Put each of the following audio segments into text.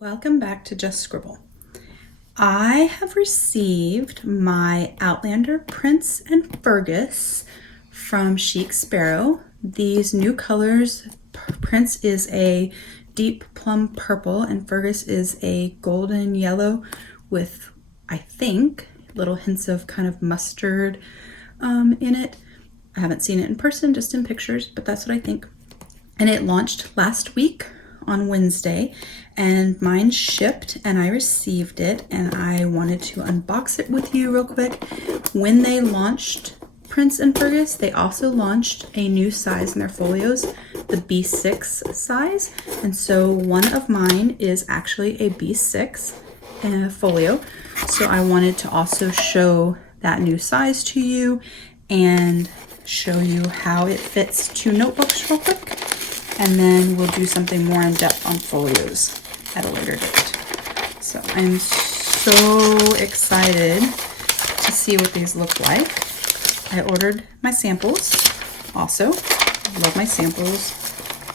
Welcome back to Just Scribble. I have received my Outlander Prince and Fergus from Chic Sparrow. These new colors, Prince is a deep plum purple and Fergus is a golden yellow with, I think, little hints of kind of mustard in it. I haven't seen it in person, just in pictures, but that's what I think. And it launched last week on Wednesday, and mine shipped and I received it, and I wanted to unbox it with you real quick. When they launched Prince and Fergus, they also launched a new size in their folios, the B6 size, and so one of mine is actually a B6 folio. So I wanted to also show that new size to you and show you how it fits to notebooks real quick. And then we'll do something more in depth on folios at a later date. So I'm so excited to see what these look like. I ordered my samples also. Love my samples.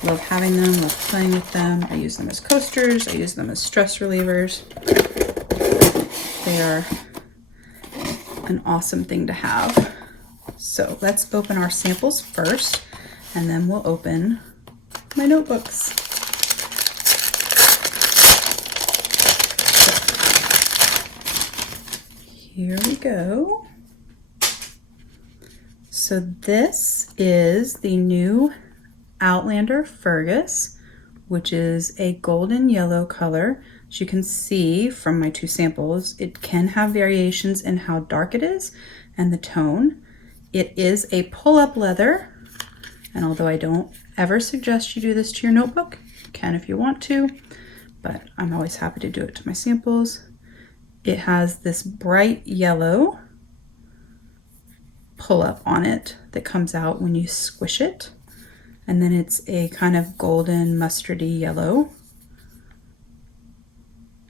Love having them, love playing with them. I use them as coasters. I use them as stress relievers. They are an awesome thing to have. So let's open our samples first, and then we'll open my notebooks. Here we go. So this is the new Outlander Fergus, which is a golden yellow color. As you can see from my two samples, it can have variations in how dark it is and the tone. It is a pull-up leather, and although I don't ever suggest you do this to your notebook, you can if you want to, but I'm always happy to do it to my samples. It has this bright yellow pull-up on it that comes out when you squish it, and then it's a kind of golden mustardy yellow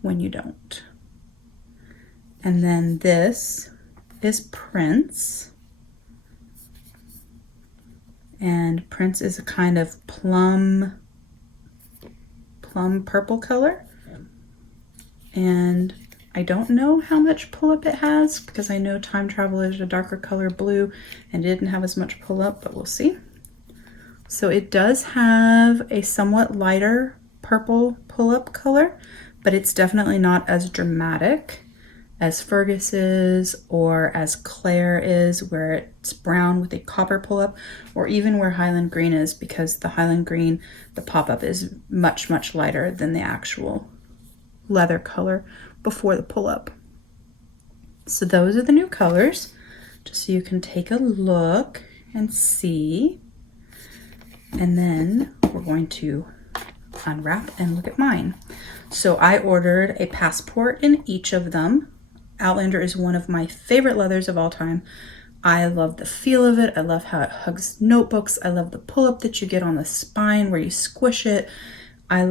when you don't. And then this is Prince. And Prince is a kind of plum purple color. And I don't know how much pull-up it has, because I know Time Traveler is a darker color blue and it didn't have as much pull-up, but we'll see. So it does have a somewhat lighter purple pull-up color, but it's definitely not as dramatic as Fergus is, or as Claire is, where it's brown with a copper pull-up, or even where Highland Green is, because the Highland Green, the pop-up is much, much lighter than the actual leather color before the pull-up. So those are the new colors, just so you can take a look and see. And then we're going to unwrap and look at mine. So I ordered a passport in each of them. Outlander is one of my favorite leathers of all time. I love the feel of it. I love how it hugs notebooks. I love the pull-up that you get on the spine where you squish it. I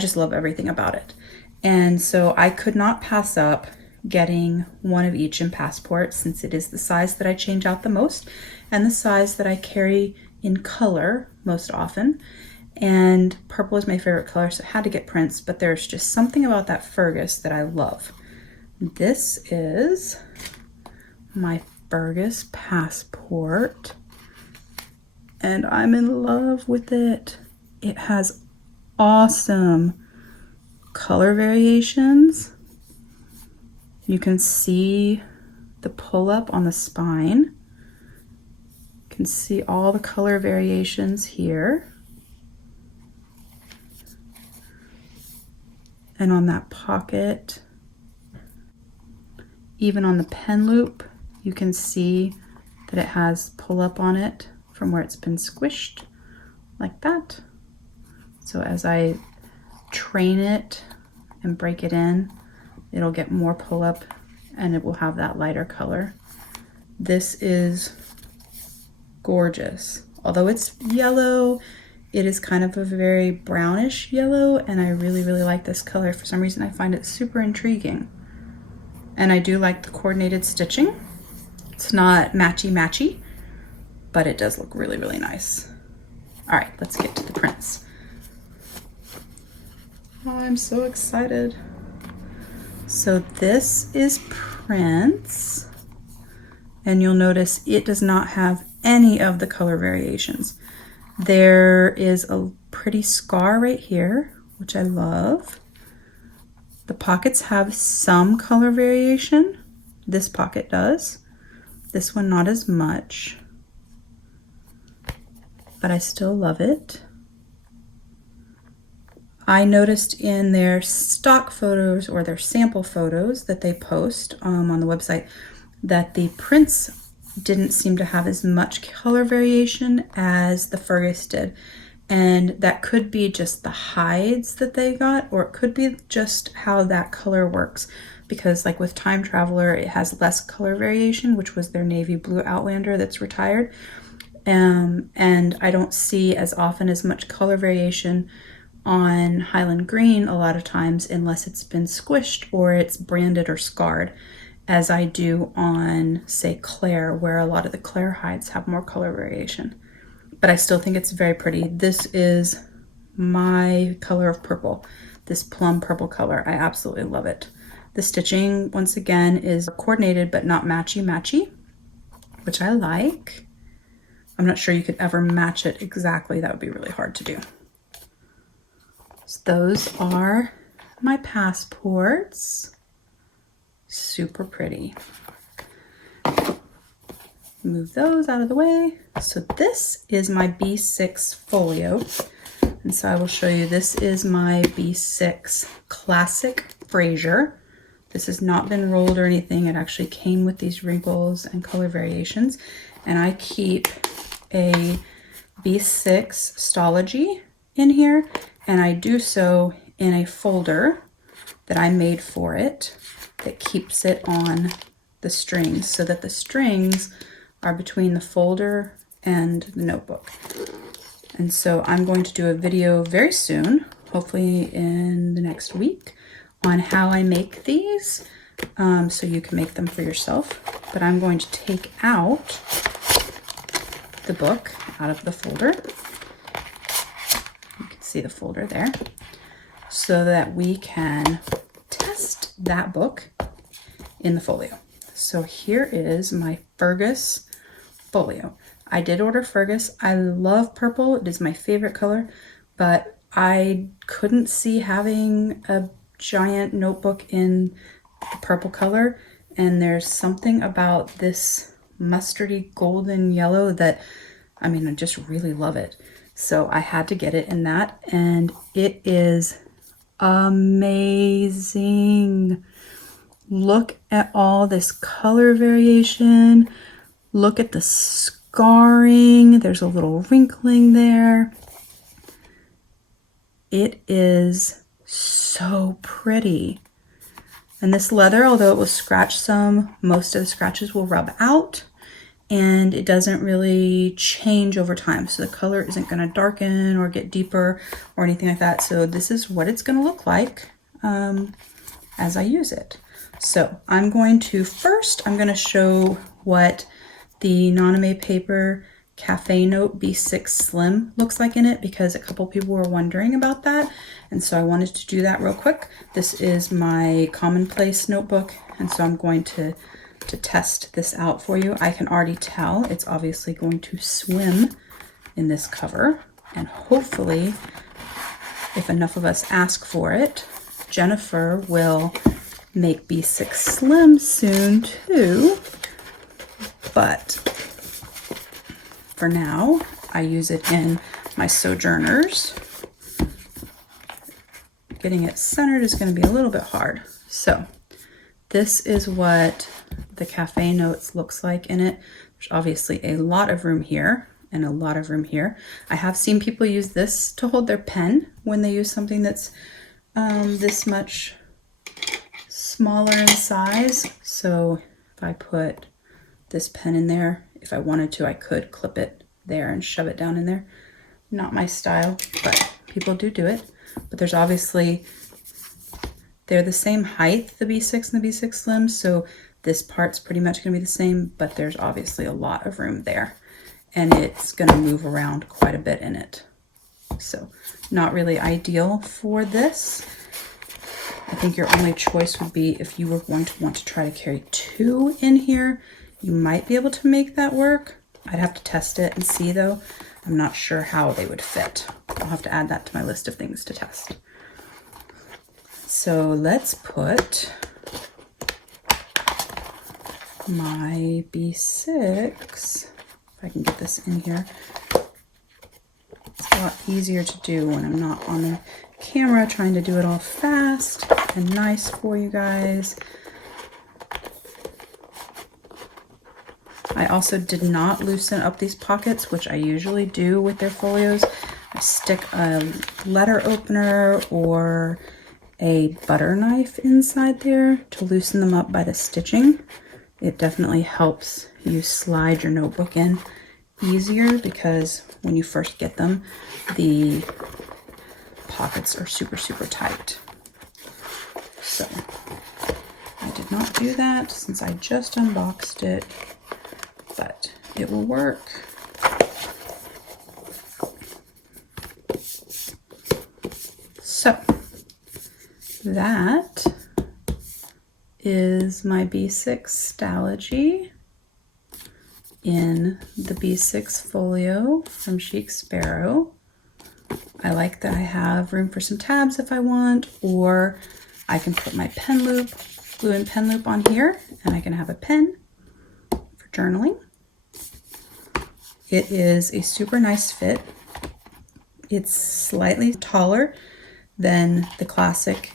just love everything about it. And so I could not pass up getting one of each in passport, since it is the size that I change out the most and the size that I carry in color most often. And purple is my favorite color, so I had to get Prince, but there's just something about that Fergus that I love. This is my Fergus passport, and I'm in love with it. It has awesome color variations. You can see the pull-up on the spine. You can see all the color variations here. And on that pocket, even on the pen loop, you can see that it has pull-up on it from where it's been squished, like that. So as I train it and break it in, it'll get more pull-up and it will have that lighter color. This is gorgeous. Although it's yellow, it is kind of a very brownish yellow, and I really, really like this color. For some reason, I find it super intriguing. And I do like the coordinated stitching. It's not matchy-matchy, but it does look really, really nice. All right, let's get to the Prince. Oh, I'm so excited. So this is Prince, and you'll notice it does not have any of the color variations. There is a pretty scar right here, which I love. The pockets have some color variation. This pocket does. This one not as much, but I still love it. I noticed in their stock photos or their sample photos that they post on the website that the Prince didn't seem to have as much color variation as the Fergus did. And that could be just the hides that they got, or it could be just how that color works. Because like with Time Traveler, it has less color variation, which was their navy blue Outlander that's retired. And I don't see as often as much color variation on Highland Green a lot of times, unless it's been squished or it's branded or scarred, as I do on, say, Claire, where a lot of the Claire hides have more color variation. But I still think it's very pretty. This is my color of purple, this plum purple color. I absolutely love it. The stitching, once again, is coordinated but not matchy-matchy, which I like. I'm not sure you could ever match it exactly. That would be really hard to do. So those are my passports. Super pretty. Move those out of the way. So this is my B6 folio. And so I will show you, this is my B6 Classic Fraser. This has not been rolled or anything. It actually came with these wrinkles and color variations. And I keep a B6 Stology in here, and I do so in a folder that I made for it that keeps it on the strings, so that the strings are between the folder and the notebook. And so I'm going to do a video very soon, hopefully in the next week, on how I make these, so you can make them for yourself. But I'm going to take out the book out of the folder. You can see the folder there, so that we can test that book in the folio. So here is my Fergus folio. I did order Fergus. I love purple. It is my favorite color, but I couldn't see having a giant notebook in the purple color. And there's something about this mustardy golden yellow that, I mean, I just really love it. So I had to get it in that, and it is amazing. Look at all this color variation. Look at the scarring. There's a little wrinkling there. It is so pretty. And this leather, although it will scratch some, most of the scratches will rub out, and it doesn't really change over time. So the color isn't going to darken or get deeper or anything like that. So this is what it's going to look like as I use it. So I'm going to show what the Naname paper Cafe Note B6 Slim looks like in it, because a couple people were wondering about that, and so I wanted to do that real quick. This is my commonplace notebook, and so I'm going to test this out for you. I can already tell it's obviously going to swim in this cover, and hopefully, if enough of us ask for it, Jennifer will make B6 Slim soon too. But for now, I use it in my Sojourners. Getting it centered is going to be a little bit hard. So this is what the Cafe Notes looks like in it. There's obviously a lot of room here and a lot of room here. I have seen people use this to hold their pen when they use something that's this much smaller in size. So if I put this pen in there, if I wanted to, I could clip it there and shove it down in there. Not my style, but people do it. But there's obviously, they're the same height, the B6 and the B6 Slim, so this part's pretty much going to be the same, but there's obviously a lot of room there, and it's going to move around quite a bit in it. So not really ideal for this. I think your only choice would be if you were going to want to try to carry 2 in here. You might be able to make that work. I'd have to test it and see though. I'm not sure how they would fit. I'll have to add that to my list of things to test. So let's put my B6, if I can get this in here. It's a lot easier to do when I'm not on the camera trying to do it all fast and nice for you guys. I also did not loosen up these pockets, which I usually do with their folios. I stick a letter opener or a butter knife inside there to loosen them up by the stitching. It definitely helps you slide your notebook in easier because when you first get them, the pockets are super, super tight. So I did not do that since I just unboxed it, but it will work. So that is my B6 Stalogy in the B6 folio from Chic Sparrow. I like that I have room for some tabs if I want, or I can put my pen loop, glue and pen loop on here, and I can have a pen for journaling. It is a super nice fit. It's slightly taller than the classic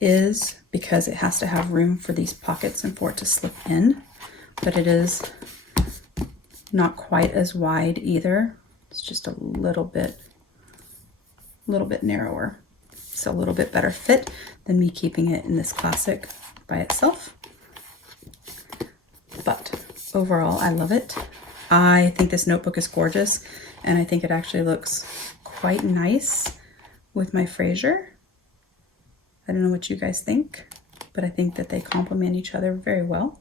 is because it has to have room for these pockets and for it to slip in, but it is not quite as wide either. It's just a little bit narrower. It's a little bit better fit than me keeping it in this classic by itself. But overall, I love it. I think this notebook is gorgeous, and I think it actually looks quite nice with my Fraser. I don't know what you guys think, but I think that they complement each other very well.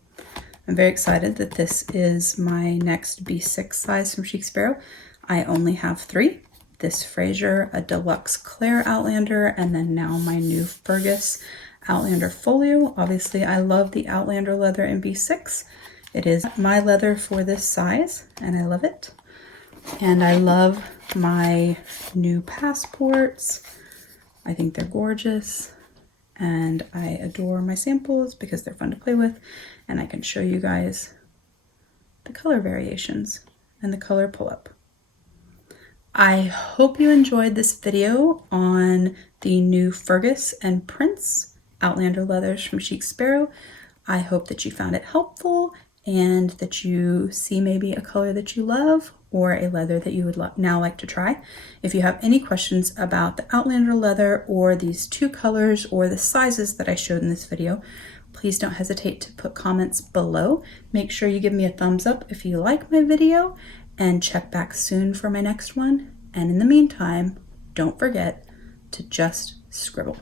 I'm very excited that this is my next B6 size from Chic Sparrow. I only have 3. This Fraser, a deluxe Claire Outlander, and then now my new Fergus Outlander folio. Obviously, I love the Outlander leather in B6. It is my leather for this size, and I love it. And I love my new passports. I think they're gorgeous. And I adore my samples because they're fun to play with, and I can show you guys the color variations and the color pull-up. I hope you enjoyed this video on the new Fergus and Prince Outlander leathers from Chic Sparrow. I hope that you found it helpful and that you see maybe a color that you love or a leather that you would now like to try. If you have any questions about the Outlander leather or these 2 colors or the sizes that I showed in this video, please don't hesitate to put comments below. Make sure you give me a thumbs up if you like my video, and check back soon for my next one. And in the meantime, don't forget to just scribble.